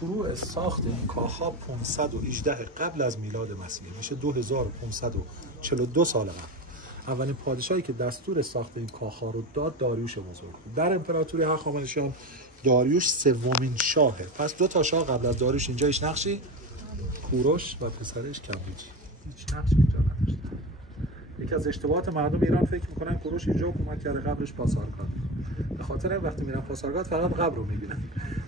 شروع ساخت این کاخ‌ها 518 قبل از میلاد مسیح، میشه 2542 سال قبل. اولین پادشاهی که دستور ساخت این کاخ‌ها رو داد داریوش بزرگ بود. در امپراتوری هخامنشیان داریوش سومین شاهه. پس دو تا شاه قبل از داریوش اینجا هیچ نقشی، کوروش و پسرش کمبوجی، هیچ نقشی اینجا نداشت. یکی از اشتباهات مردم ایران فکر میکنن کوروش اینجا حکومت کرده، قبرش پاسارگاد. به خاطر وقتی میرن پاسارگاد فقط قبر رو میبینن.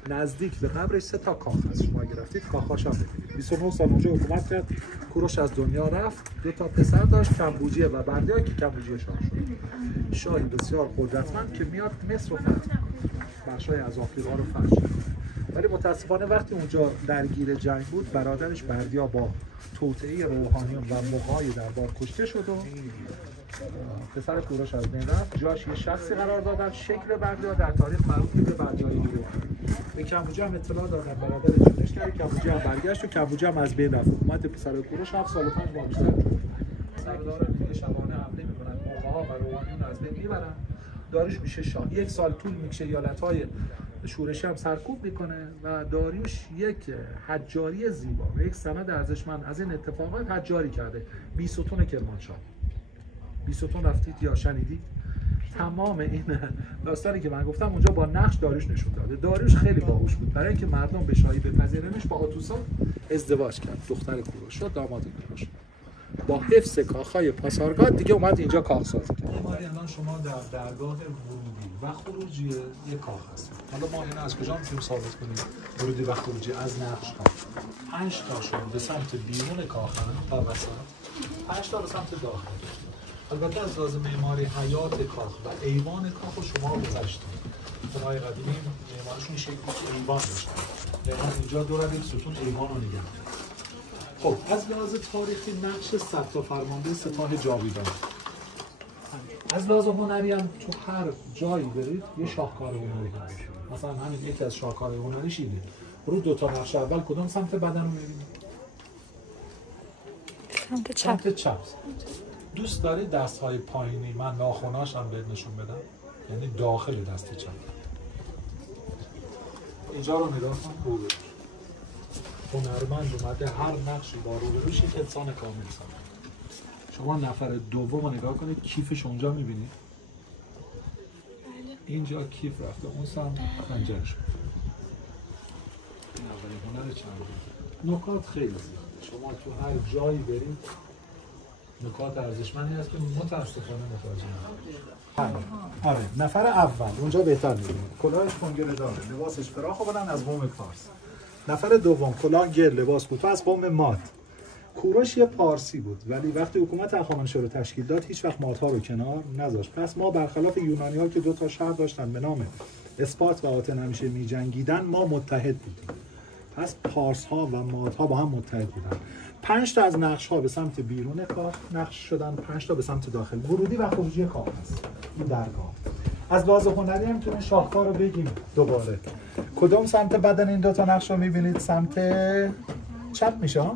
نزدیک به قبرش 3 تا کاخ هست. شما اگه رفتید کاخاش هم ببینید. 29 سال اونجا حکومت کرد. کوروش از دنیا رفت. 2 تا پسر داشت، کمبوجیه و بردیا که کمبوجیه شاه شد. شاهی بسیار قدرتمند که میاد مصر رو فتح میکنه. بخشای از آفریقا رو فتح کرد. ولی متاسفانه وقتی اونجا درگیر جنگ بود، برادرش بردیا با توطئه روحانیون و مغای دربار کشته شد و پسر کوروش از بین رفت. جاش یه شخصی قرار دادن، شکل بردیا در تاریخ معروف به بردیای گیلو. به کمبوجی هم اطلاع دادن، برادر جونش کرد، کمبوجی هم برگشت و کمبوجی هم از بین رفت. حکومت پسر کوروش 7 سال و 5 ماه بیشتر سردار دیگه شبانه حمله میکنن، مغاها و روحانیون از بین میبرن. داریوش میشه شاه. 1 سال طول میکشه، ایالت‌های شورشی هم سرکوب میکنه و داریوش یک حجاری زیبا و یک سند ارزشمند از این اتفاقات حجاری کرده. 20 ستون کرمانشاه. 20 ستون رفتید یا شنیدید؟ تمام این داستانی که من گفتم اونجا با نقش داریوش نشون داده. داریوش خیلی باهوش بود. برای اینکه مردم به شاهی بپذیرنش با آتوسا ازدواج کرد. دختر کوروش شد داماد کوروش. با حفظ کاخهای پاسارگاد دیگه اومد اینجا کاخ سازی کرد. الان شما در درگاه ورودی و خروجی یک کاخ هست. حالا ما اینو از کجا میتونیم ثابت کنیم؟ ورودی و خروجی از نقش ها. 5 تاشون به سمت بیرون کاخن تا وسط، 5 تا به سمت داخل. البته از لحاظ معماری حیات کاخ و ایوان کاخ رو شما گذاشتید. خونه‌های قدیمی معمارشون شکلی که ایوان داشتن. مثلا اینجا دور یک ستون ایوان رو نگه. خب از لحاظ تاریخی نقش صدتا فرمانده سپاه جاویدان. از لحاظ هنری هم تو هر جایی برید یه شاهکار هنری هست. مثلا همین یکی از شاهکارهای هنریش اینه. رو 2 تا نقش اول کدوم سمت بدن رو می‌بینید؟ سمت چپ. دوست داری دست‌های پایینی من ناخناش هم بهت نشون بدم؟ یعنی داخل دست چپ. اینجا رو نگاه کن، روبرو. هنرمند اومده هر نقشی با روبروش یک انسان کامل ساخته. شما نفر دوم رو نگاه کنید، کیفش اونجا می‌بینید؟ اینجا کیف رفته، اون سمت خنجر شد. این اولین هنر چند. نکات خیلی زیاده. شما تو هر جایی برید نکات ارزشمندی هست که متاسفانه متوجه نمیشید. آره نفر اول اونجا بهتر می‌بینید. کلاهش کنگره داره، لباسش فراخ و بلند از قوم فارس. نفر دوم کلاه گل، لباس کوتاه از قوم ماد. کوروش یه پارسی بود ولی وقتی حکومت هخامنشیان رو تشکیل داد هیچ وقت مادها رو کنار نذاشت. پس ما برخلاف یونانی‌ها که 2 تا شهر داشتن به نام اسپارت و آتن همیشه می‌جنگیدن، ما متحد بودیم. پس پارس‌ها و مادها با هم متحد بودن. 5 تا از نقش‌ها به سمت بیرون کاخ نقش شدن، 5 تا به سمت داخل. ورودی و خروجی کاخ هست. این درگاه. از لحاظ هنری هم که شاهکار رو بگیم دوباره. کدوم سمت بدن این 2 تا نقش رو می‌بینید؟ سمت چپ میشه.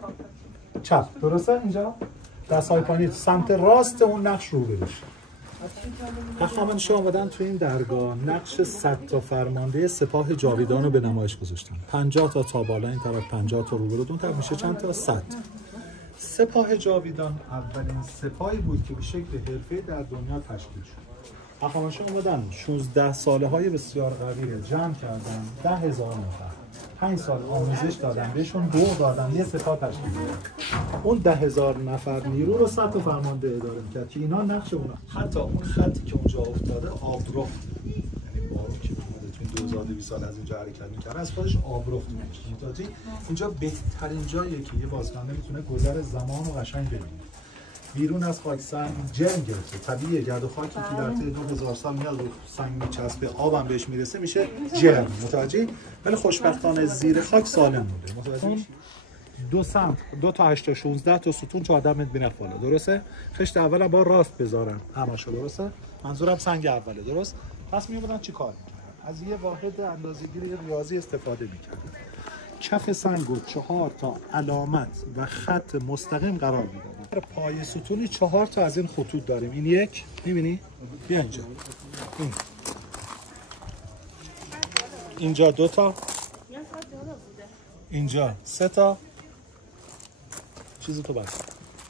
چپ درسته؟ اینجا دست‌های پایینی سمت راست اون نقش رو بروش. هخامنشیان آمدن تو این درگاه نقش 100 تا فرمانده سپاه جاویدان رو به نمایش گذاشتن. 50 تا بالا این طرف، 50 تا روبرو اون طرف، میشه چند تا؟ 100. سپاه جاویدان اولین سپاهی بود که به شکل حرفه‌ای در دنیا تشکیل شد. هخامنشیان اومدن 16 ساله‌های بسیار قوی جمع کردن 10,000 نفر. 5 سال آموزش دادن، بهشون دور دادن، یه سپاه تشکیل دادن. اون 10,000 نفر نیرو رو 100 تا فرمانده اداره می‌کرد که اینا نقش اونا. حتی اون خطی که اونجا افتاده آبرفت، یعنی بارون که اومده تو این 2200 سال از اینجا حرکت می‌کنه از خودش آبرفت میشه. متوجه؟ اینجا بهترین جاییه که یه بازگانده میتونه گذر زمان و قشنگ ببینه. بیرون از خاک سنگ جرم گرفته. طبیعیه گرد و خاکی که در طی 2000 سال میاد رو سنگ میچسبه، آبم بهش میرسه میشه جرم. متوجه؟ ولی خوشبختانه زیر خاک سالم بوده. متوجه؟ 2 سمت 2 تا 8 تا 16 تا ستون که آدم میاد بالا. درسته؟ خشت اولم با راست بذارن همشو. درسته؟ منظورم سنگ اوله. درست؟ پس میومدن چی کار میکردن؟ از یه واحد اندازه‌گیری ریاضی استفاده میکردن. کف سنگو 4 تا علامت و خط مستقیم قرار میدادن. پای ستونی 4 تا از این خطوط داریم. این یک، میبینی؟ بیا اینجا. اینجا 2 تا. اینجا 3 تا چیزی تو بس،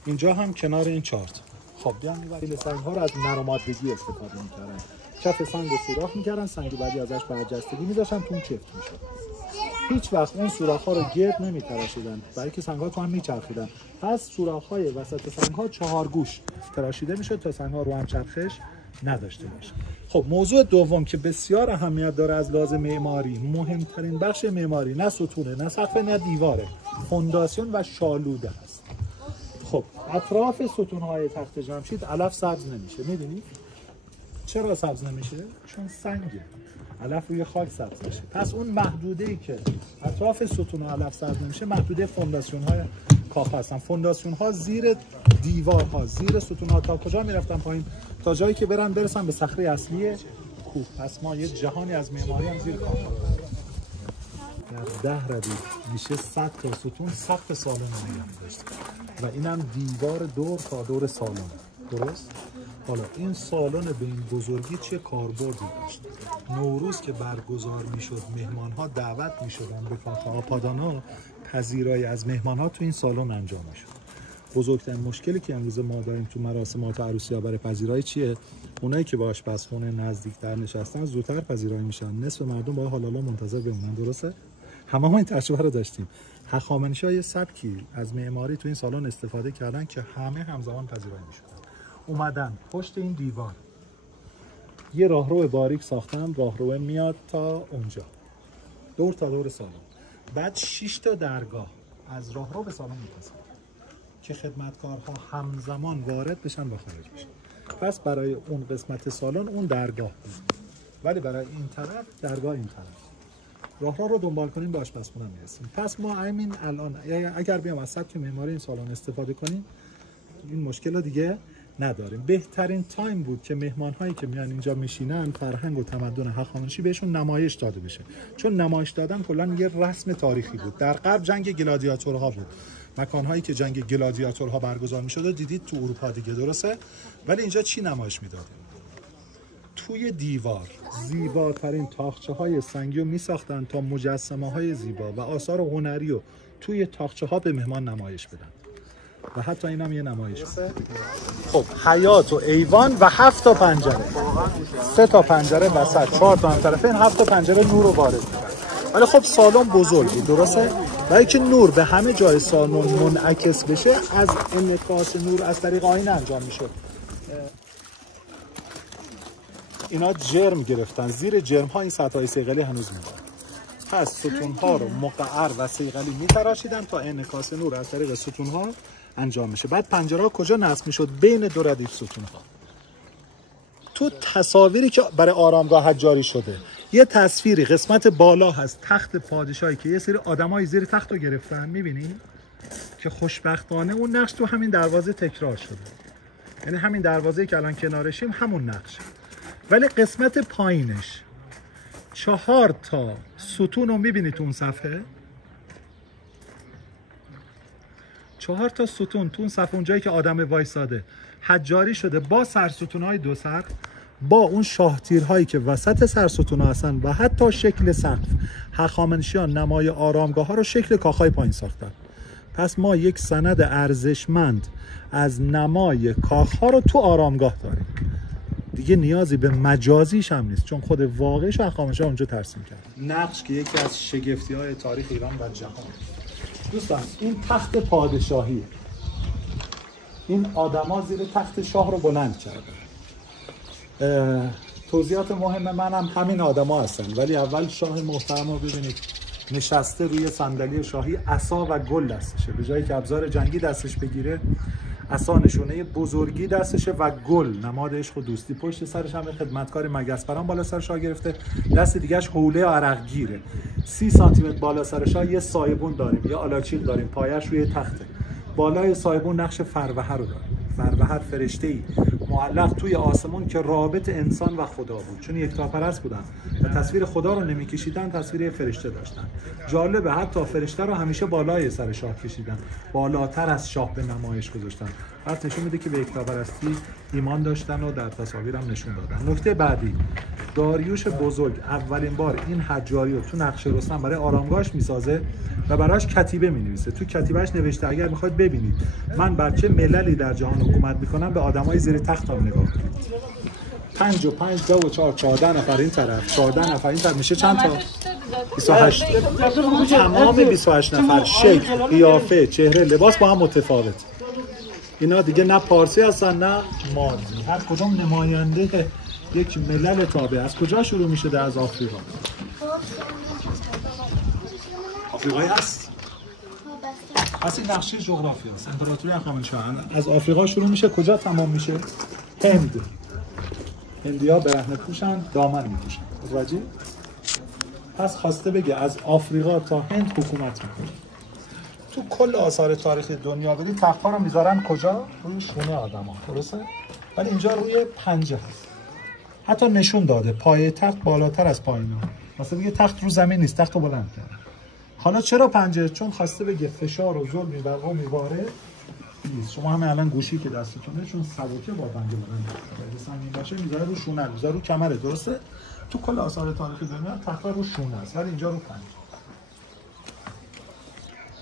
اینجا هم کنار این 4 تا. خب بیان می‌برید سنگ‌ها رو از نرمادگی استفاده می‌کردن. کف سنگ رو سوراخ می‌کردن، سنگ بعدی ازش برجستگی می‌ذاشتن، تو چفت می‌شد. هیچ وقت اون سوراخ‌ها رو گرد نمی‌تراشیدن، برای که سنگ‌ها تو هم می‌چرخیدن. پس سوراخ‌های وسط سنگ‌ها 4 گوش تراشیده می‌شد تا سنگ‌ها رو هم چرخش نداشته باشه. خب موضوع دوم که بسیار اهمیت داره از لحاظ معماری، مهمترین بخش معماری نه ستونه، نه سقف، نه دیواره، فونداسیون و شالوده است. خب اطراف ستون‌های تخت جمشید علف سبز نمیشه. می‌دونید چرا سبز نمیشه؟ چون سنگه. علف روی خاک سبز میشه. پس اون محدوده‌ای که اطراف ستون علف سبز نمیشه محدوده فونداسیون‌های کاخ هستن. فونداسیون‌ها زیر دیوارها، زیر ستون‌ها تا کجا میرفتن پایین؟ تا جایی که برسن به صخره اصلی کوه. پس ما یه جهانی از معماری هم زیر کاخ در 10 ردیف میشه 100 تا ستون سقف سالن رو نگه داشت و اینم دیوار دور تا دور سالن. درست؟ حالا این سالن به این بزرگی چه کاربردی داشت؟ نوروز که برگزار میشد مهمان‌ها دعوت میشدن به کاخ آپادانا، پذیرایی از مهمان‌ها تو این سالن انجام میشد. بزرگترین مشکلی که امروز ما داریم تو مراسمات عروسی‌ها برای پذیرایی چیه؟ اونایی که با آشپزخونه نزدیک‌تر نشستن زودتر پذیرایی میشن. نصف مردم با حالا منتظر بمونن. درسته؟ همه ما این تجربه رو داشتیم. هخامنشی‌ها یه سبکی از معماری تو این سالن استفاده کردن که همه همزمان پذیرایی میشدن. اومدن پشت این دیوار یه راهرو باریک ساختن، راهرو میاد تا اونجا دور تا دور سالن. بعد 6 تا درگاه از راهرو به سالن میرسن که خدمتکارها همزمان وارد بشن و خارج بشن. پس برای اون قسمت سالن اون درگاه بود، ولی برای این طرف درگاه این طرف. راه رو دنبال کنیم به آشپزخونه میرسیم. پس ما همین الان اگر بیام از سبک معماری این سالن استفاده کنیم این مشکل رو دیگه نداریم. بهترین تایم بود که مهمان هایی که میان اینجا میشینن فرهنگ و تمدن هخامنشی بهشون نمایش داده بشه، چون نمایش دادن کلا یه رسم تاریخی بود. در غرب جنگ گلادیاتورها بود، مکانهایی که جنگ گلادیاتورها برگزار میشد دیدید تو اروپا دیگه، درسته؟ ولی اینجا چی نمایش میدادیم؟ توی دیوار زیباترین تاقچه های سنگی رو میساختن تا مجسمه های زیبا و آثار هنری رو توی تاقچه ها به مهمان نمایش بدن و حتی این هم یه نمایش بود. خب حیاط و ایوان و 7 تا پنجره، 3 تا پنجره وسط، 4 تا هم طرفین، 7 تا پنجره نور رو وارد می‌کنن. ولی خب سالن بزرگی، درسته؟ برای که نور به همه جای سالن منعکس بشه از انعکاس نور از طریق آینه انجام میشد. اینا جرم گرفتن، زیر جرم ها این سطح‌های صیقلی هنوز میمونه. پس ستون ها رو مقعر و صیقلی میتراشیدن تا انعکاس نور از طریق ستون ها انجام میشه. بعد پنجره ها کجا نصب میشد؟ بین دو ردیف ستون ها. تو تصاویری که برای آرامگاه حجاری شده یه تصویری قسمت بالا هست تخت پادشاهی که یه سری آدمای زیر تخت رو گرفتن، میبینید که خوشبختانه اون نقش تو همین دروازه تکرار شده، یعنی همین دروازه‌ای که الان کنارشیم همون نقشه، ولی قسمت پایینش 4 تا ستون رو میبینید تو اون صفحه، 4 تا ستون تو اون صفحه اونجایی که آدم وایساده حجاری شده با سرستون‌های دو سر، با اون شاهتیرهایی که وسط سرستون‌ها هستن و حتی شکل سقف. هخامنشیان نمای آرامگاه ها رو شکل کاخهای پایین ساختن. پس ما یک سند ارزشمند از نمای کاخها رو تو آرامگاه داریم، دیگه نیازی به مجازیش هم نیست چون خود واقعیش هخامنشیان اونجا ترسیم کرد. نقش که یکی از شگفتی‌های تاریخ ایران و جهان. دوستان این تخت پادشاهی، این آدما زیر تخت شاه رو بلند کردن. توضیحات مهم منم همین آدما هستن، ولی اول شاه محترم رو ببینید نشسته روی صندلی شاهی، عصا و گل دستشه، به جایی که ابزار جنگی دستش بگیره عصا نشونه بزرگی دستشه و گل نماد عشق و دوستی. پشت سرش هم خدمتکار مگسپران بالا سر شاه گرفته، دست دیگهش حوله عرقگیره. 30 سانتی متر بالا سر شاه یه سایبون داریم، یه آلاچیق داریم، پایش روی تخته. بالای سایبون نقش فروه رو داریم. فروه فرشته‌ای معلق توی آسمون که رابط انسان و خدا بود، چون یکتاپرست بودن و تصویر خدا رو نمی‌کشیدن، تصویر فرشته داشتن. جالبه حتی فرشته رو همیشه بالای سر شاه کشیدن، بالاتر از شاه به نمایش گذاشتن. پس نشون میده که به یکتاپرستی ایمان داشتن و در تصاویرم نشون دادن. نکته بعدی، داریوش بزرگ اولین بار این حجاری رو تو نقشه رستم برای آرامگاهش میسازه و براش کتیبه مینویسه. تو کتیبهش نوشته اگر میخواید ببینید من بر چه مللی در جهان حکومت میکنم به آدمای زیر تختم نگاه کنید. 5 و 5 2 و 4 14 نفر این طرف 14 نفر این طرف میشه چند تا؟ 28. تمام 28 نفر شکل، قیافه، چهره، لباس با هم متفاوت. اینا دیگه نه پارسی هستن نه مادی. هر کدوم نماینده یک ملل تابع. از کجا شروع میشه؟ از آفریقا. آفریقایی هست؟ پس این نقشه جغرافی هست. امپراتوری هخامنشیان از آفریقا شروع میشه، کجا تمام میشه؟ هند. هندیا برهنه پوشن، دامن میپوشن. متوجه؟ پس خواسته بگه از آفریقا تا هند حکومت میکنه. تو کل آثار تاریخی دنیا بری تخت‌ها رو میذارن کجا؟ روی شونه آدم‌ها، درسته؟ ولی اینجا روی پنجه هست. حتی نشون داده پایه تخت بالاتر از پایینا. مثلا میگه تخت رو زمین نیست، تخت رو بلند کرد. حالا چرا پنجه؟ چون خواسته بگه فشار و ظلمی بر قومی وارد نیست. شما همه الان گوشی که دستتونه چون سبکه با پنجه بلند کرده. سنگین باشه میذاره رو شونه، میذاره رو کمره، درسته؟ تو کل آثار تاریخی دنیا تخت‌ها رو شونه است، ولی اینجا رو پنجه.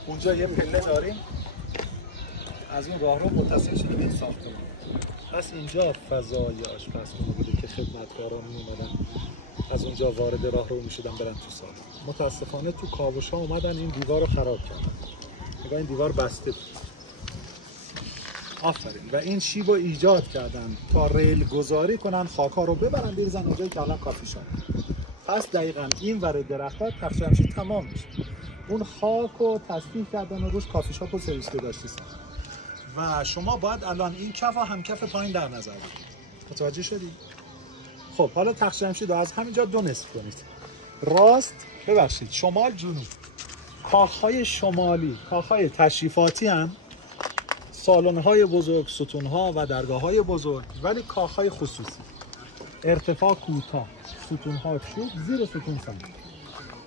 اونجا یه پله داریم از اون راهرو متصل شده به ساختمان. پس اینجا فضای آشپزخونه بوده که خدمتکاران میومدن از اونجا وارد راهرو میشدن برن تو سالن. متاسفانه تو کاوش‌ها اومدن این دیوار رو خراب کردن. نگاه این دیوار بسته بود. آفرین. و این شیب رو ایجاد کردن تا ریل گذاری کنن، خاک‌ها رو ببرن بریزن اونجایی که الان کافی شاپ. پس دقیقاً این ور درخت‌ها تخت جمشید تمام میشه. اون خاک رو تصفیح کردن و روش کافی شاپ و سرویس داشتی ساختن. و شما باید الان این کف و هم کف پایین در نظر بگیرید. متوجه شدید؟ خب حالا تخت جمشید رو از همینجا دو نصف کنید. راست، ببخشید، شمال جنوب. کاخهای شمالی کاخهای تشریفاتی هم، سالن‌های بزرگ، ستون‌ها و درگاه‌های بزرگ، ولی کاخهای خصوصی. ارتفاع کوتاه، ستون‌ها چوب، زیر ستون سنگ.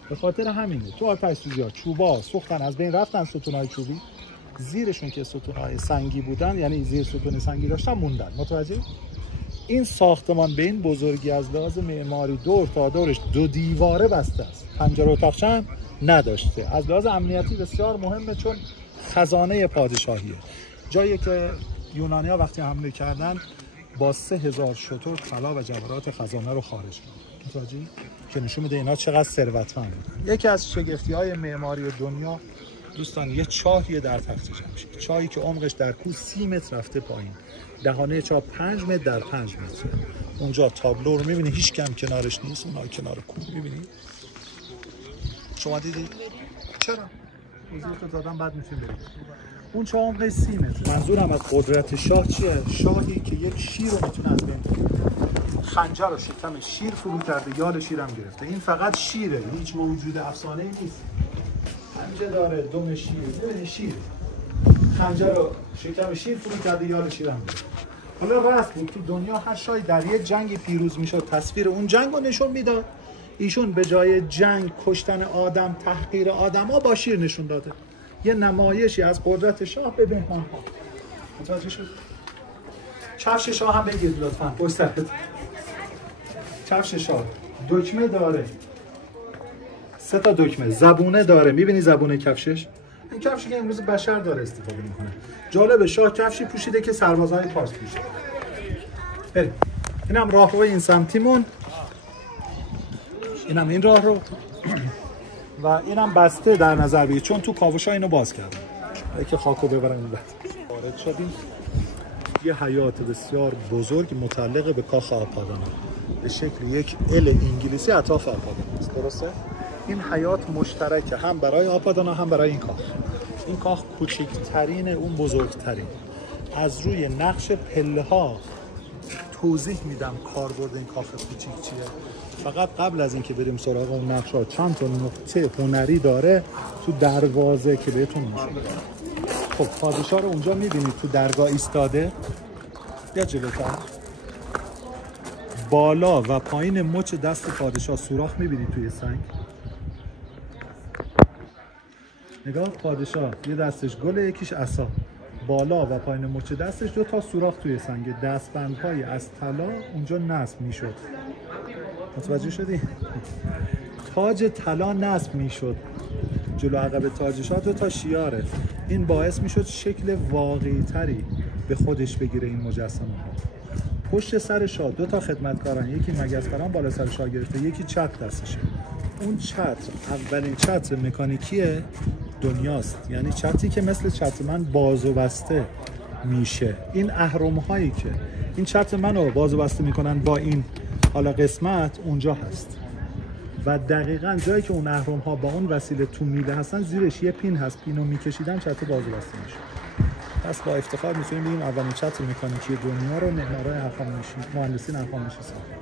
به خاطر همینه تو آتش‌سوزی‌ها چوبا سوختن، از بین رفتن ستون‌های چوبی، زیرشون که ستون‌های سنگی بودن، یعنی زیر ستون سنگی داشتن، موندن. متوجه؟ این ساختمان به این بزرگی از لحاظ معماری دور تا دورش دو دیواره بسته است. پنجره و تاقچه نداشته. از لحاظ امنیتی بسیار مهمه چون خزانه پادشاهیه. جایی که یونانی‌ها وقتی حمله کردن با 3000 شتر طلا و جواهرات خزانه رو خارج کردن. متوجه؟ که نشون میده اینا چقدر ثروتمند بودن. یکی از شگفتی‌های معماری دنیا دوستان یه چاهیه در تخت جمشید. چاهی که عمقش در کوه 30 متر رفته پایین. دهانه چاه 5 متر در 5 متر. اونجا تابلو رو می‌بینی، هیچ کم کنارش نیست. اونها کنار کوه می‌بینی. شما دیدید؟ چرا؟ وضعیت دادم بعد می‌تونید برید. اون چاه عمقش 30 متر. منظورم از قدرت شاه چیه؟ شاهی که یک شیر رو میتونه از بین ببره. خنجر رو شکم شیر فرو کرده، یال شیرم گرفته. این فقط شیره، هیچ موجود افسانه‌ای نیست. خنجر داره، دم شیر، ببین شیر. خنجر رو شکم شیر فرو کرده، یال شیرم گرفته. حالا راست بود که دنیا هر شاهی در یک جنگ پیروز میشد تصویر اون جنگ رو نشون میداد. ایشون به جای جنگ، کشتن آدم، تحقیر آدم‌ها با شیر نشون داده. یه نمایشی از قدرت شاه به بهمان ها. متوجه شد؟ کفش شاه هم بگید لطفاً. پشت سرت. کفش شاه دکمه داره. 3 تا دکمه. زبونه داره. می‌بینی زبونه کفشش؟ این کفشی که امروز بشر داره استفاده می‌کنه. جالب، شاه کفشی پوشیده که سربازای پارس پوشیدن. بریم. اینم راهروی این سمتیمون. اینم این راه رو. و اینم بسته در نظر بگیرید چون تو کاوش‌ها اینو باز کردن. که خاکو ببرن اون بعد. وارد شدیم. یه حیات بسیار بزرگ متعلق به کاخ آپادانا. به شکل یک ال انگلیسی اطراف آپادانا است. درسته؟ این حیات مشترکه هم برای آپادانا هم برای این کاخ. این کاخ کوچکترین اون بزرگترین. از روی نقش پله‌ها توضیح میدم کاربرد این کاخ کوچیک چیه. فقط قبل از اینکه بریم سراغ اون نقش‌ها چند تا نقطه هنری داره تو دروازه که بهتون میشه. خب پادشاه رو اونجا می‌بینید تو درگاه ایستاده. یا جلوتر. بالا و پایین مچ دست پادشاه سوراخ می‌بینید توی سنگ. نگاه، پادشاه یه دستش گله، یکیش عصا. بالا و پایین مچ دستش 2 تا سوراخ توی سنگ، دستبندهای از طلا اونجا نصب میشد. متوجه شدی؟ تاج طلا نصب میشد جلو عقب تاجش ها 2 تا شیاره. این باعث میشد شکل واقعی تری به خودش بگیره این مجسمه ها. پشت سر شاه 2 تا خدمتکارن، یکی مگسکاران بالا سر شاه گرفته، یکی چتر دستشه. اون چتر اولین چتر مکانیکی دنیاست، یعنی چتری که مثل چتر من باز و بسته میشه. این اهرم هایی که این چتر منو باز و بسته میکنن با این حالا قسمت اونجا هست و دقیقاً جایی که اون اهرم ها با اون وسیله تو میله هستن زیرش یه پین هست، پینو میکشیدن چتر باز و بسته میشه. پس با افتخار میتونیم بگیم اولین چتر مکانیکی دنیا رو معمارای هخامنشی، مهندسین هخامنشی ساختن.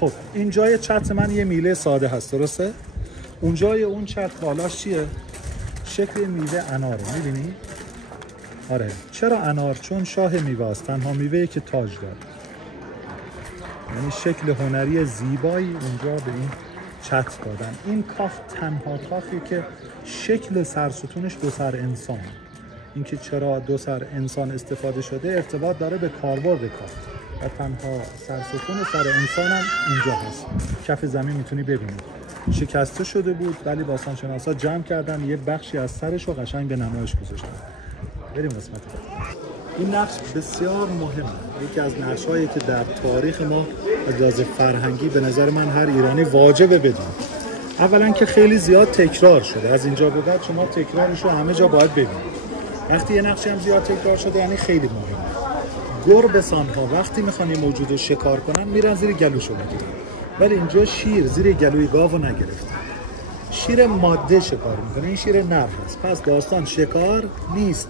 خب این جای چتر من یه میله ساده هست، درسته؟ اون جای اون چتر بالاش چیه؟ شکل میوه اناره، میبینی؟ آره. چرا انار؟ چون شاه میوه است، تنها میوه‌ای که تاج داره. یعنی شکل هنری زیبایی اونجا به این چتر دادن. این کاخ تنها کاخی که شکل سرستونش 2 سر انسان. اینکه چرا 2 سر انسان استفاده شده ارتباط داره به کاربرد کاخ و تنها سرستون سر انسان هم اینجا هست. کف زمین میتونی ببینی شکسته شده بود ولی باستانشناسا جمع کردن یه بخشی از سرش رو قشنگ به نمایش گذاشتن. بریم قسمت بعد. این نقش بسیار مهمه، یکی از نقش‌هایی که در تاریخ ما از لحاظ فرهنگی به نظر من هر ایرانی واجبه بدونه. اولا که خیلی زیاد تکرار شده، از اینجا به بعد شما تکرارش رو همه جا باید ببینید. وقتی یه نقشی هم زیاد تکرار شده یعنی خیلی مهمه. گربه‌سان‌ها وقتی میخوان یه موجود رو شکار کنن میرن زیر گلوشو بگیرن، ولی اینجا شیر زیر گلوی گاو نگرفته. شیر ماده شکار میکنه، این شیر نر هست. پس داستان شکار نیست.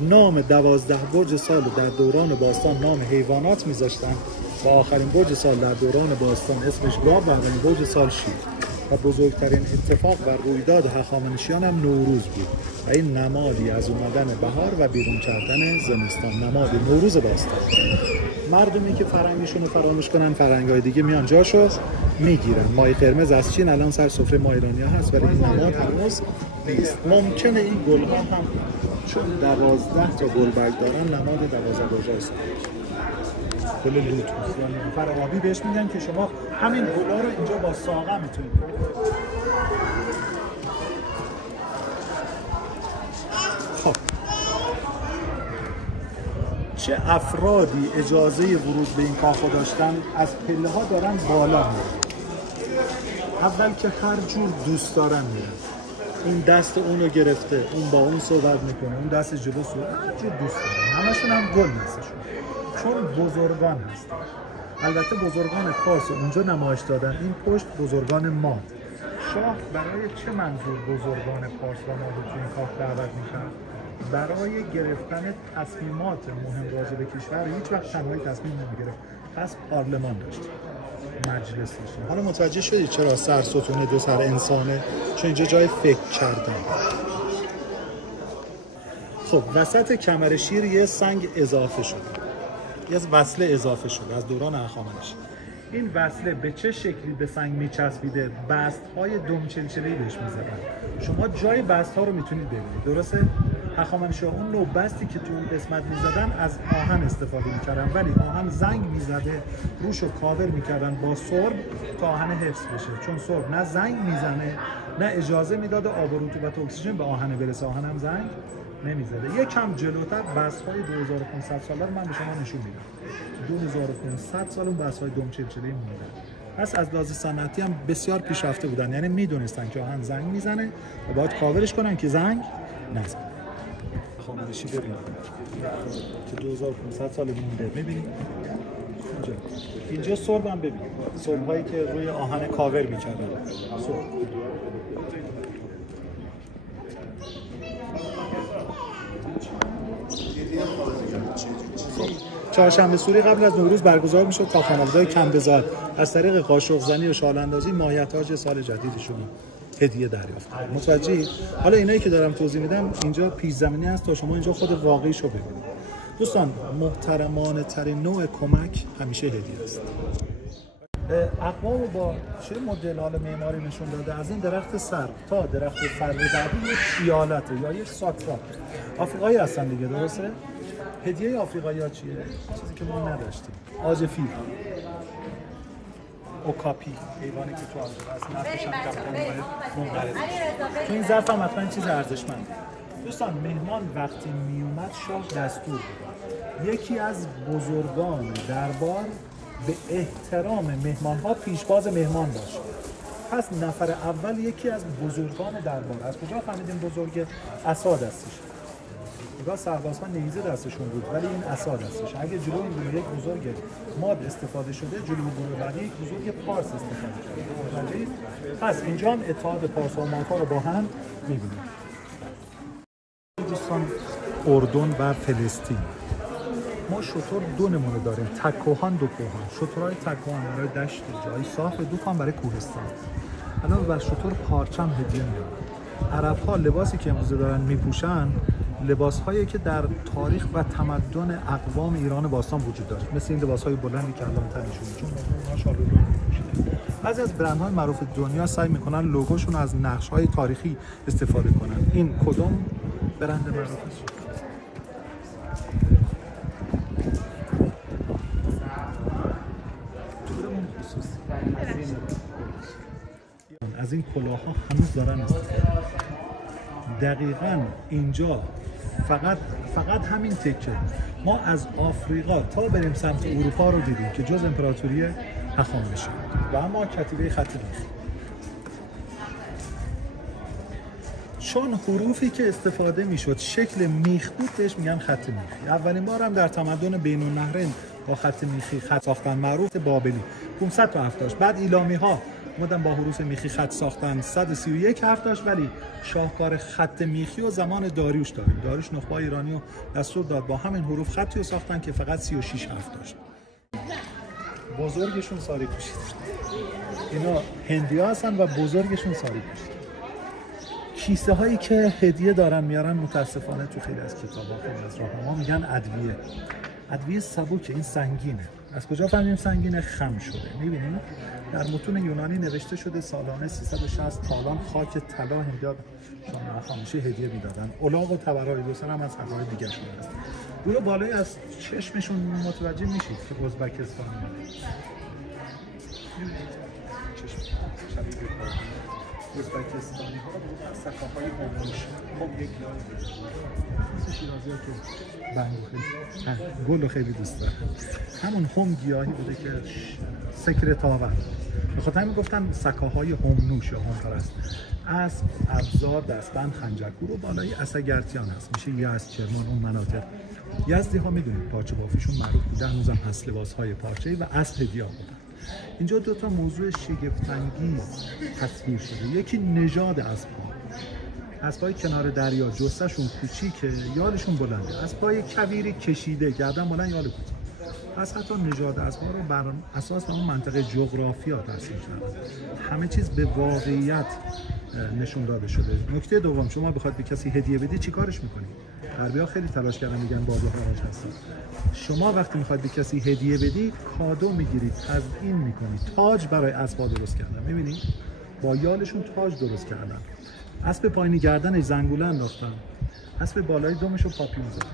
نام 12 برج سال در دوران باستان نام حیوانات میذاشتن و آخرین برج سال در دوران باستان اسمش گاو و اولین برج سال شیر. و بزرگترین اتفاق و رویداد هخامنشیان هم نوروز بود و این نمادی از اومدن بهار و بیرون کردن زمستان، نماد نوروز باستان. مردمی که فرنگشون رو فراموش کنن فرنگای دیگه میان جاشو میگیرن. ماهی قرمز از چین الان سر سفره ما ایرانی‌ها هست ولی این نماد هنوز نیست. ممکنه این گل‌ها هم چون 12 تا گلبرگ دارن نماد 12 برجاست. گل لوتوس یا نیلوفر آبی بهش میگن که شما همین گل‌ها رو اینجا با ساقه میتونید. خب چه افرادی اجازه ورود به این کاخ داشتن؟ از پله ها دارن بالا میرن. اول که هر جور دوست دارن میرن. این دست اونو گرفته، اون با اون صحبت میکنه، اون دست جلو صحبت، هر جور دوست دارن. همشون هم گل هستشون چون بزرگان هستن. البته بزرگان پارس اونجا نمایش دادن، این پشت بزرگان ماد. شاه برای چه منظور بزرگان پارس و ماد رو توی این کاخ دعوت میکرد؟ برای گرفتن تصمیمات مهم راجع به کشور هیچ وقت تنهایی تصمیم نمیگرفت. پس پارلمان داشت، مجلس داشت. حالا متوجه شدی چرا سرستون 2 سر انسانه؟ چون اینجا جای فکر کردن. خب وسط کمر شیر یه سنگ اضافه شده، یه وصله اضافه شده از دوران هخامنشی. این وصله به چه شکلی به سنگ میچسبیده؟ بست‌های دمچلچله‌ای بهش می‌زدن. شما جای بست‌ها رو میتونید ببینید، درسته؟ هخامنشی‌ها اون نوع بستی که تو اون قسمت می‌زدن از آهن استفاده می‌کردن، ولی آهن زنگ می‌زده، روشو کاور می‌کردن با سرب تا آهن حفظ بشه. چون سرب نه زنگ میزنه نه اجازه میداده آب و رطوبت و اکسیژن به آهن برسه، آهن هم زنگ نمیزده. یکم جلوتر بست‌های 2500 ساله رو من به شما نشون میدم. 2500 سال اون بست‌های دمچلچله‌ای موندن. پس از لحاظ صنعتی هم بسیار پیشرفته بودن، یعنی میدونستن که آهن زنگ میزنه و باید کاورش کنن که زنگ نزنه. هخامنشی ببینید که 2500 سال مونده، می‌بینید اینجا سرب هم ببینید، سرب‌هایی که روی آهن کاور می‌کردن. چهارشنبه سوری قبل از نوروز برگزار میشد تا خانواده‌های کمبزاد از طریق قاشق زنی و شال اندازی ماهیت تاج سال جدیدشون هدیه دریافت کنند. متوجهی؟ حالا اینایی که دارم توضیح میدم اینجا پیش زمینی است تا شما اینجا خود واقعیشو ببینید. دوستان محترمانه ترین نوع کمک همیشه هدیه است. اقوام با چه مدل حال معماری نشون داده، از این درخت سر تا درخت سر بعدی یک ایالته یا یک ساتراپ. آفریقایی هستن دیگه، درسته؟ هدیه آفریقایی‌ها چیه؟ چیزی که ما نداشتیم. آج فیل، اوکاپی، حیوانی که تو آفریقا هست، نفسش هم کمتر منقرض. تو این ظرف هم حتما چیز ارزشمند. دوستان مهمان وقتی می اومد شاه دستور بود یکی از بزرگان دربار به احترام مهمان‌ها پیشواز مهمان باشه. پس نفر اول یکی از بزرگان دربار. از کجا فهمیدیم بزرگ؟ عصا دستش. نگاه سربازها نیزه دستشون بود ولی این عصا دستش. اگه جلوی یک بزرگ ماد استفاده شده، جلوی گروه بعدی یک بزرگ پارس استفاده شده. پس اینجا هم اتحاد پارس و مادها رو با هم می‌بینیم. دوستان اردن و فلسطین، ما شتر دو نمونه داریم، تک‌کوهان، دو کوهان. شترهای تک‌کوهان برای دشت جای صاف، دو کوهان برای کوهستان. الان بر شتر پارچم هدیه میدن. عرب‌ها لباسی که امروزه دارن میپوشن لباس‌هایی که در تاریخ و تمدن اقوام ایران باستان وجود داشت، مثل این لباس‌های بلندی که الان تنشون چون ماشاءالله میپوشن. بعضی از برندهای معروف دنیا سعی میکنن لوگوشون از نقش‌های تاریخی استفاده کنن. این کدوم برند معروفه؟ از این کلاه‌ها هنوز دارن استفاده. دقیقاً اینجا فقط همین تکه ما از آفریقا تا بریم سمت اروپا رو دیدیم که جز امپراتوری هخامنشی و اما کتیبه خط میخ. چون حروفی که استفاده میشد شکل میخ بود بهش میگن خط میخی. اولین بار هم در تمدن بین النهرین با خط میخی خط ساختن، معروف بابلی 500 تا حرف داشت. بعد ایلامی ها اومدن با حروف میخی خط ساختن، 131 حرف داشت. ولی شاهکار خط میخی و زمان داریوش داریم. داریوش نخبه ایرانی رو دستور داد با همین حروف خطی رو ساختن که فقط 36 حرف داشت. بزرگشون ساری پوشید. اینا هندی‌ها هستن و بزرگشون ساری پوشید. کیسه هایی که هدیه دارن میارن متاسفانه تو خیلی از کتاب‌ها، خیلی از راهنما میگن ادویه. ادویه سبکه، این سنگینه. از کجا فهمیدیم سنگینه؟ خم شده. می‌بینید در متون یونانی نوشته شده سالانه 360 تالان خاک طلا هندی‌ها شاه هخامنشی هدیه میدادن. الاغ و تبرهای دو سر هم از حقای دیگه شون هست. گروه بالایی از چشمشون متوجه میشید که ازبکستانی ازبکستانی ها رو سکاهای هموش هم یک یاری شیرازی ها که بنگو گل رو خیلی دوست دارم. همون هم گیاهی بوده که سکرتاور به خاطر همین گفتن سکاهای همنوش یا هم پرست. اسب، ابزار، دستبند، خنجر. گروه بالایی اسگرتیان هست، میشه یزد، کرمان، اون مناطق. یزدی ها میدونید پارچه بافیشون معروف بوده، هنوزم هست لباس های پارچه‌ای و اسب هدیه بودن. اینجا دو تا موضوع شگفت‌انگیز تصویر شده. یکی نژاد اسب‌ها. اسب‌های کنار دریا جثه‌شون کوچیکه، یالشون بلنده. اسب‌های کویری کشیده، گردن بلند، یال کوتاه. پس حتی نژاد اسب‌ها رو بر اساس اون منطقه جغرافیا ترسیم کردن. همه چیز به واقعیت نشون داده شده. نکته دوم، شما بخواد به کسی هدیه بدی چی کارش می‌کنید؟ غربی‌ها خیلی تلاش کردن میگن باب حراج هستن. شما وقتی میخواید به کسی هدیه بدی کادو میگیرید، تزیین میکنید. تاج برای اسب‌ها درست کردن، میبینید با یالشون تاج درست کردن. اسب پایینی گردنش زنگوله انداختن، اسب بالایی دمشو پاپیون زدن.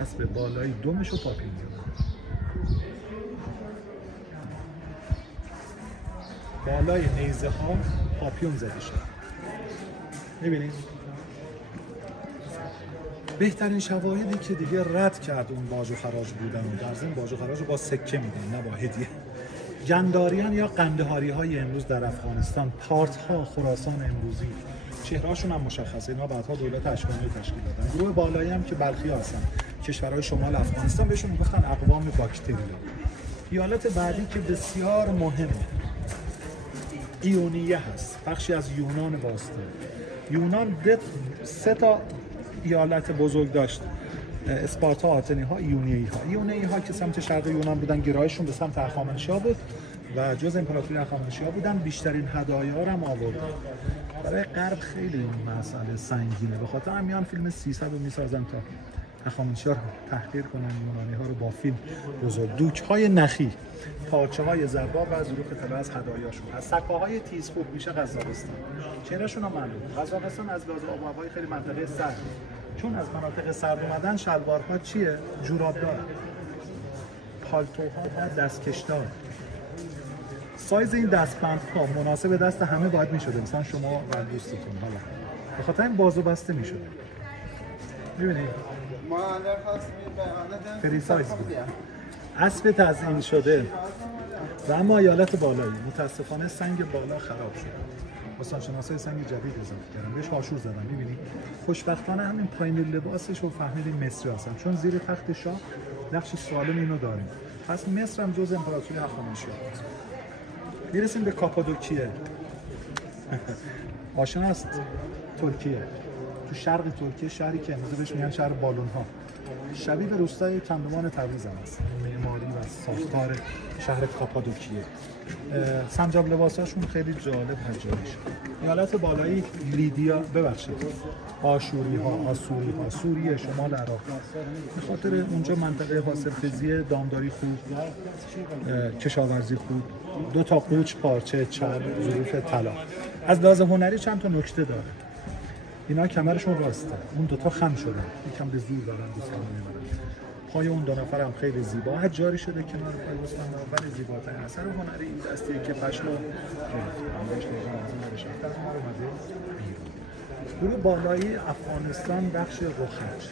اسب بالایی دمشو پاپیون زدن. بالای نیزه ها پاپیون زده شد. میبینید بهترین شواهدی که دیگه رد کرد اون باج و خراج بودن و در ضمن باج و خراج رو با سکه میدن نه با هدیه. گنداریان یا قندهاری های امروز در افغانستان، پارت ها خراسان امروزی، چهرهاشون هم مشخصه. اینا بعدها دولت اشکانی رو تشکیل دادن. گروه بالایی هم که بلخی هستن، کشورهای شمال افغانستان، بهشون میگفتن اقوام باکتریا. ایالت بعدی که بسیار مهمه ایونیه هست، بخشی از یونان واسطه. یونان 3 تا ایالت بزرگ داشت، اسپارتا، آتنی ها، ایونیایی ها. ایونیایی ها که سمت شرق یونان بودن، گرایششون به سمت هخامنشی ها بود و جز امپراتوری هخامنشی ها بودن. بیشترین هدایا رو هم آوردن. برای غرب خیلی این مسئله سنگینه، به خاطر هم میان فیلم 300 رو میسازن تا هخامنشی‌ها رو تحقیر کنن، یونانی‌ها رو با فیل بزرگ، دوک‌های نخی، پارچه‌های زرباب و ظروف طلا از هدایاشون، از سکاهای تیزپور میشه قزاقستان. چهرهشون هم معلومه. قزاقستان از لحاظ آب و هوای خیلی منطقه سرد، چون از مناطق سرد اومدن شلوارها چیه؟ جورابدار، پالتوها و دستکشدار. سایز این دستبندها مناسب دست همه باید میشده، مثلا شما و دوستتون. حالا به خاطر این باز و بسته میشده. می‌بینید؟ فری سایز بود. اسب تزیین شده و اما ایالت بالایی متاسفانه سنگ بالا خراب شد. استانشناسای سنگ جدید اضافه کردن، بهش هاشور زدن. می‌بینی؟ خوشبختانه همین پایین لباسش رو فهمیدیم مصری هستن، چون زیر تخت شاه نقش سالم اینو داریم. پس مصر هم جز امپراتوری هخامنشی‌ها. میرسیم به کاپادوکیه. آشناست؟ ترکیه. تو شرق ترکیه شهری که امروزه بهش میگن شهر بالون‌ها. شبیه به روستای کندوان تبریز هم هست. معماری و ساختار شهر کاپادوکیه. سنجاب لباساشون خیلی جالب حجاری شد. ایالت بالایی لیدیا، ببخشید، آسوری‌ها، سوریه، شمال عراق. به خاطر اونجا منطقه حاصلخیزی دامداری خوب، کشاورزی خوب، 2 تا قوچ، پارچه، چرم، ظروف طلا. از لحاظ هنری چند تا نکته داره. اینا کمرشون راسته، اون 2 تا خم شدن، یکم به زور دارن دوستان میبرن. پای اون 2 نفر هم خیلی زیبا حجاری شده کنار پای دوستان، ولی زیباترین اثر هنری این دستیه که پشمو گروه بالایی افغانستان بخش رخج.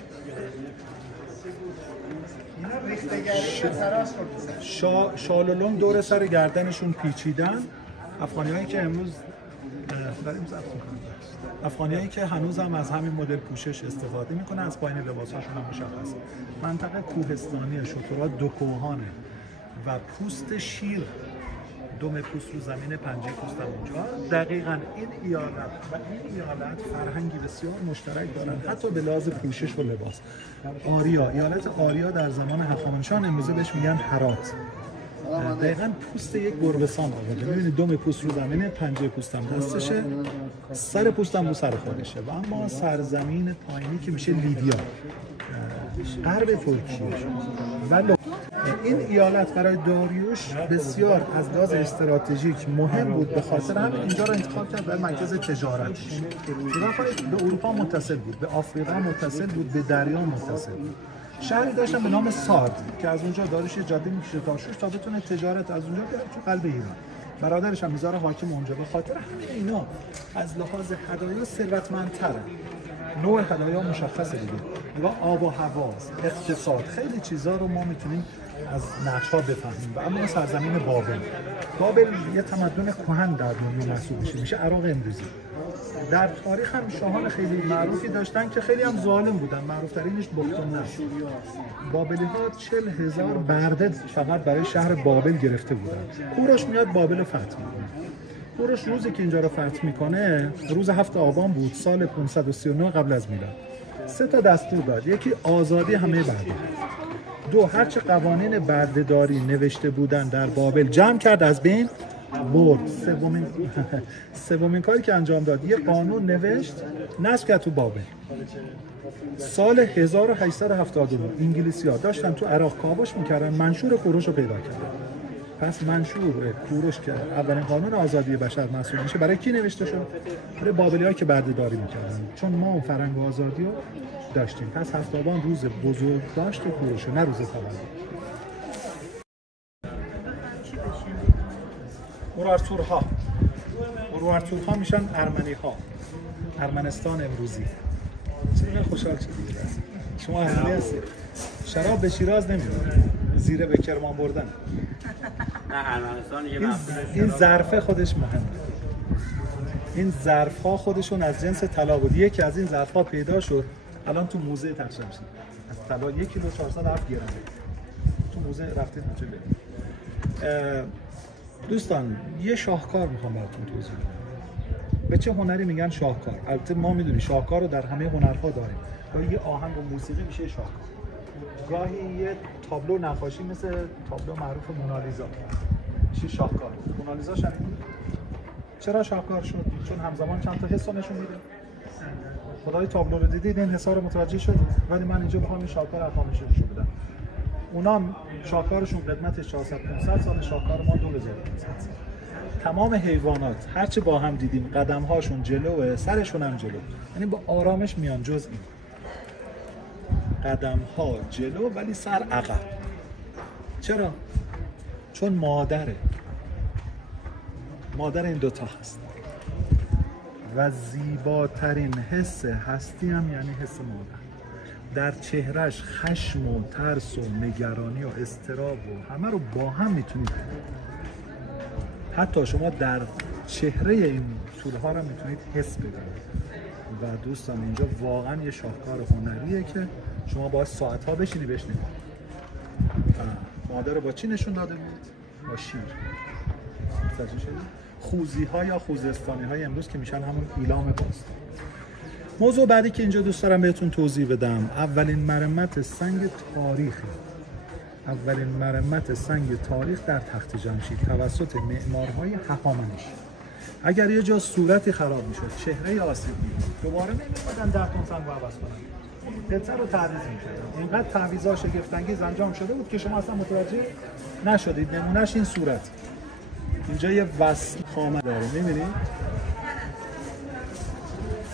شال و لنگ دور سر گردنشون پیچیدن. افغانیایی که امروز داریم ضبط می‌کنیم، افغانیایی که هنوز هم از همین مدل پوشش استفاده میکنن، از پایین لباساشون هم مشخصه. منطقه کوهستانی، شترها دوکوهانه و پوست شیر، دم پوست رو زمین، پنجه پوست هم اونجا. دقیقاً این ایالت و این ایالت فرهنگی بسیار مشترک دارن، حتی به لحاظ پوشش و لباس. آریا، ایالت آریا در زمان هخامنشیان امروزه بهش میگن هرات. دقیقاً پوست یک گربه‌سام آورده. می‌بینید دم پوست رو زمینه، پنجه پوست هم دستشه، سر پوست هم رو سر خودشه. و اما سرزمین پایینی که میشه لیدیا، غرب ترکیه. ولی این ایالت برای داریوش بسیار از لحاظ استراتژیک مهم بود، به خاطر همین اینجا رو انتخاب کرد برای مرکز تجارتش. به اروپا متصل بود، به آفریقا متصل بود، به دریا متصل بود. شهری داشتن به نام سارد که از اونجا داریوش یه جاده میکشه تا شوش تا بتونه تجارت از اونجا بیاره تو قلب ایران. برادرش هم میذاره حاکم اونجا. به خاطر همین اینا از لحاظ هدایا ثروتمندتره. نوع هدایا مشخصه دیگه. نگاه آب و هوا، اقتصاد، خیلی چیزا رو ما میتونیم از نقش‌ها بفهمیم. و اما سرزمین بابل یه تمدن کهن در دنیا محسوب میشه عراق امروزی. در تاریخ هم شاهان خیلی معروفی داشتن که خیلی هم ظالم بودن. معروف ترینش بخت‌النصر. بابلی‌ها 40,000 برده فقط برای شهر بابل گرفته بودن. کوروش میاد بابل رو فتح میکنه. کوروش روزی که اینجا رو فتح میکنه روز 7 آبان بود سال 539 قبل از میلاد. 3 تا دستور داد. یکی آزادی همه برده. 2 هرچه قوانین بردهداری نوشته بودن در بابل جمع کرد از بین برد. سومین کاری که انجام داد یه قانون نوشت نصب کرد تو بابل. سال 1879 انگلیسی‌ها داشتن تو عراق کاوش میکردن، منشور کوروش رو پیدا کردن. پس منشور کوروش که اولین قانون آزادی بشر محسوب میشه برای کی نوشته شد؟ برای بابلی‌ها که بردهداری میکردن، چون ما اون فرهنگ آزادی رو داشتیم. پس هفت‌آبان روز بزرگداشت کوروش، نه روز تولد. اورارتورها میشن ارمنی‌ها، ارمنستان امروزی. چقدر خوشحال شدید شما ارمنی هستید. شراب به شیراز نمیدونید، زیره به کرمان بردن. نه ارمنستان یه این ظرفه خودش مهمه. این ظرف‌ها خودشون از جنس طلا بود. یکی از این ظرف‌ها پیدا شد الان تو موزه تقسیم شد. از طلا 1 کیلو 407 گرم. تو موزه رفتید اونجا ببینید. دوستان یه شاهکار میخوام براتون توضیح بدم. به چه هنری میگن شاهکار؟ البته ما میدونیم شاهکار رو در همه هنرها داریم. گاهی یه آهنگ و موسیقی میشه شاهکار. گاهی یه تابلو نقاشی مثل تابلو معروف مونالیزا میشه شاهکار. مونالیزا شنیدید؟ چرا شاهکار شد؟ چون همزمان چند تا حس نشون میده. خدای تابلو رو دیدید، این حصار رو متوجه شدید. ولی من اینجا بخوام این شاهکار اقامشش رو بدم، اونا شاهکارشون قدمتش 400 500 سال، شاهکار ما 2500 سال. تمام حیوانات هرچه با هم دیدیم قدم‌هاشون جلوه، سرشون هم جلو، یعنی با آرامش میان، جز این قدم‌ها جلو ولی سر عقب. چرا؟ چون مادر این دوتا هست و زیباترین حس هستی هم یعنی حس مادر. در چهرش خشم و ترس و نگرانی و اضطراب و همه رو با هم میتونید ببینید. حتی شما در چهره این توله ها رو میتونید حس بدید. و دوستان اینجا واقعا یه شاهکار هنریه که شما باید ساعت ها بشینی بشنید. مادر رو با چی نشون داده بود؟ با شیر. متوجه شدید؟ خوزی ها یا خوزستانی های امروز که میشن همون ایلام باستان. موضوع بعدی که اینجا دوست دارم بهتون توضیح بدم، اولین مرمت سنگ تاریخی. اولین مرمت سنگ تاریخ در تخت جمشید توسط معمارهای هخامنشی. اگر یه جا صورتی خراب میشد، چهره آسیب می‌دید، دوباره نمی‌خوادن 10 تن سنگ رو عوض کنن. قطعه رو تعویض می‌کردن. اینقدر تعویض‌ها شگفت‌انگیز انجام شده بود که شما اصلا متوجه نشدید. نمونهش این صورت. اینجا یه وصل خامه داره، می‌بینید؟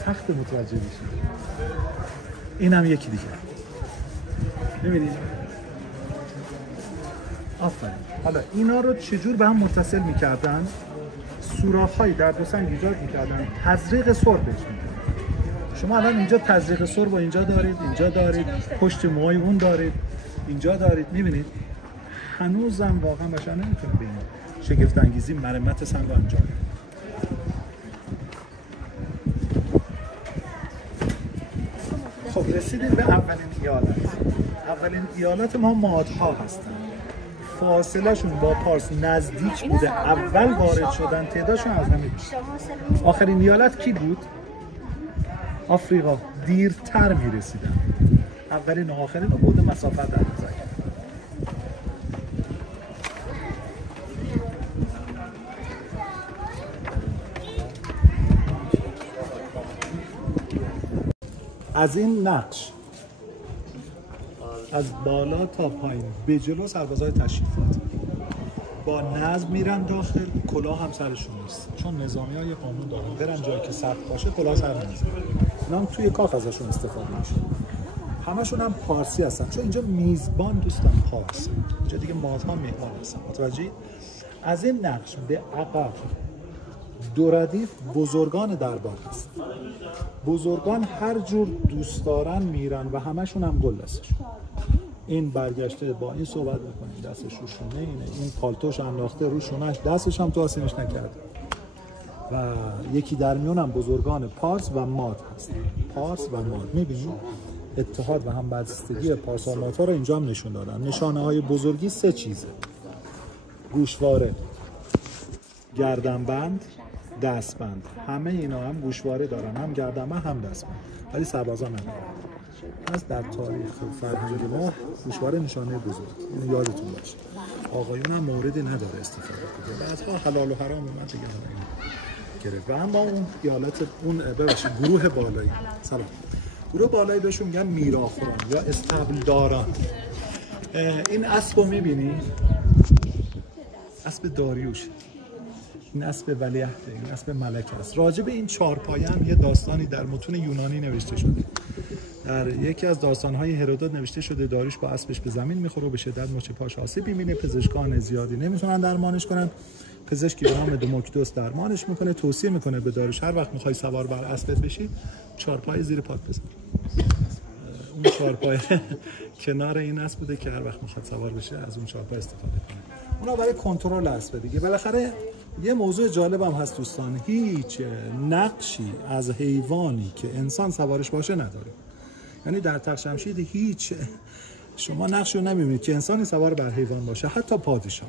سخت متوجه میشید. اینم یکی دیگه. می‌بینید؟ آفرین. حالا اینا رو چجور به هم متصل می‌کردن؟ سوراخ‌هایی در دو سنگ ایجاد می‌کردن، تزریق سرب بهش می‌دادن. شما الان اینجا تزریق سرب اینجا دارید، اینجا دارید، پشت موهای اون دارید، اینجا دارید، می‌بینید؟ هنوزم واقعا بشر نمی‌تونه به این شگفت انگیزی مرمت سنگ رو انجام بده. خب رسیدیم به اولین ایالت. اولین ایالت ما مادها هستن. فاصله شون با پارس نزدیک بوده، اول وارد شدن، تعدادشون از همه بیشتر. آخرین ایالت کی بود؟ آفریقا. دیرتر میرسیدن. اولین و آخرین رو بود مسافت در نظر گرفت. از این نقش از بالا تا پایین به جلو سربازای تشریفات با نظم میرن داخل، کلاه هم سرشون نیست، چون نظامی ها یه قانون دارن برن جایی که سخت باشه کلاه سر نمیزن. اینا هم توی کاخ ازشون استفاده میشه. همشون هم پارسی هستن، چون اینجا میزبان دوستان پارس، اینجا دیگه مادها مهمان هستن. متوجهید؟ از این نقش به عقب دو ردیف بزرگان دربار هست. بزرگان هر جور دوست دارن میرن و همشون هم گل دستشون. این برگشته با این صحبت میکنه، دستش رو شونه اینه، این پالتوش انداخته رو شونهش، دستش هم تو آسینش نکرده. و یکی در میون هم بزرگان پارس و ماد هستن. پارس و ماد میبینید اتحاد و همبستگی پارس و مادها رو اینجا هم نشون دادن. نشانه های بزرگی 3 چیزه: گوشواره، گردنبند، دستبند. همه اینا هم گوشواره دارن، هم گردنبند هم دستبند، ولی سربازا ندارن. پس در تاریخ فرهنگ ما گوشواره نشانه بزرگ، اینو یادتون باشه. آقایون هم موردی نداره استفاده کنه. بعضها حلال و حرام من دیگه گرفت. و اما اون ایالت اون ببخشید گروه بالایی، سلام، گروه بالایی بهشون میگن میراخوران یا استبلداران. این اسبو میبینی؟ اسب داریوش، این اسب ولیعهد، این اسب ملکه است. راجع به این چهارپایه هم یه داستانی در متون یونانی نوشته شده. در یکی از داستان‌های هرودوت نوشته شده داریوش با اسبش به زمین میخوره و به شدت مچ پاش آسیب می‌بینه. پزشکان زیادی نمیتونن درمانش کنن. پزشکی به نام دموکیدوس درمانش میکنه، توصیه میکنه به داریوش هر وقت میخوای سوار بر اسبت بشی چهارپایه زیر پات بزن. اون چهارپایه کنار این اسب بوده که هر وقت میخواد سوار بشه از اون چهارپایه استفاده کنه. اونا برای کنترل اسب دیگه. بالاخره یه موضوع جالب هم هست دوستان، هیچ نقشی از حیوانی که انسان سوارش باشه نداره. یعنی در تخت جمشید هیچ شما نقشی رو نمیبینید که انسانی سوار بر حیوان باشه، حتی پادشاه.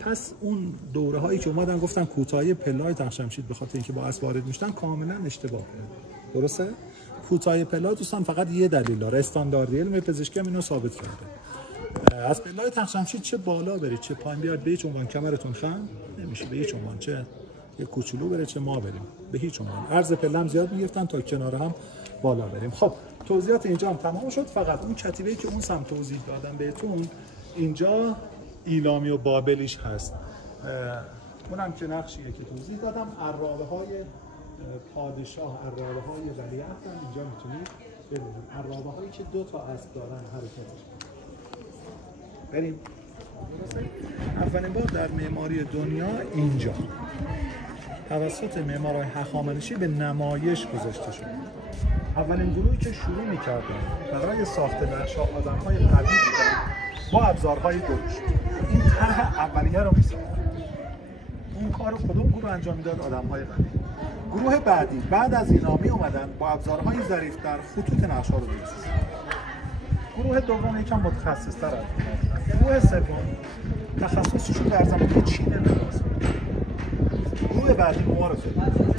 پس اون دوره هایی که اومدن گفتن کوتاهی پله‌های تخت جمشید به خاطر اینکه با اسب وارد میشدن کاملا اشتباهه. درسته؟ کوتاهی پلها دوستان فقط یه دلیل داره، استاندارد علم پزشکی هم اینو ثابت کرده. از پله‌های تخت جمشید چه بالا برید چه پایین بیاد به هیچ عنوان کمرتون خم نمیشه، به هیچ عنوان، چه یه کوچولو بره چه ما بریم، به هیچ عنوان. عرض پله هم زیاد میگفتن تا کنار هم بالا بریم. خب توضیحات اینجا هم تمام شد. فقط اون کتیبه‌ای که اون سم توضیح دادم بهتون اینجا ایلامی و بابلیش هست. اونم که نقشیه که توضیح دادم. عرابه‌های پادشاه، عرابه‌های ولیعهد هم اینجا میتونید ببینید. عرابه‌هایی که 2 تا اسب دارن حرکتش. بریم. اولین بار در معماری دنیا اینجا توسط معمارای هخامنشی به نمایش گذاشته شد. اولین گروهی که شروع می‌کردن برای ساخت نقش‌ها آدم‌های قوی بودن با ابزارهای درشت. این طرح اولیه رو می‌ساخت. اون کارو کدوم گروه انجام میداد؟ آدم‌های قوی. گروه بعدی بعد از اینا می اومدن با ابزارهای ظریف‌تر خطوط نقش‌ها رو درست. گروه دوم یکم متخصص‌تر از گروه سوم تخصصشون در زمینه چین لباس. گروه بعدی معارفه.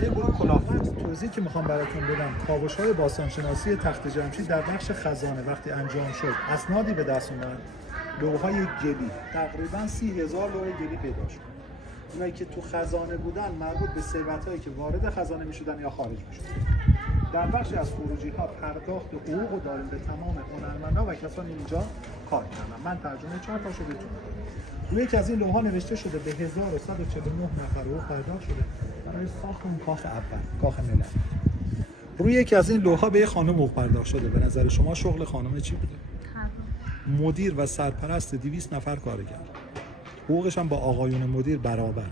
یه گروه کلافت. توضیحی که میخوام براتون بدم، کاوش‌های باستانشناسی تخت جمشید در بخش خزانه وقتی انجام شد، اسنادی به دست اومد، لوح‌های گلی، تقریباً 30,000 لوح گلی پیدا شد. اونایی که تو خزانه بودن مربوط به ثروتایی که وارد خزانه میشدن یا خارج میشدن. در بخشی از خروجی‌ها پرداخت حقوق رو داریم به تمام هنرمندا و کسانی اینجا کار کردن. من ترجمه 4 تاشو بهتون میگم. روی یکی از این لوح‌ها نوشته شده به 1149 نفر حقوق پرداخت شده برای ساخت اون کاخ اول، کاخ ملل. روی یکی از این لوح‌ها به یه خانم حقوق پرداخت شده. به نظر شما شغل خانم چی بوده؟ مدیر و سرپرست 200 نفر کارگر. حقوقش هم با آقایون مدیر برابره.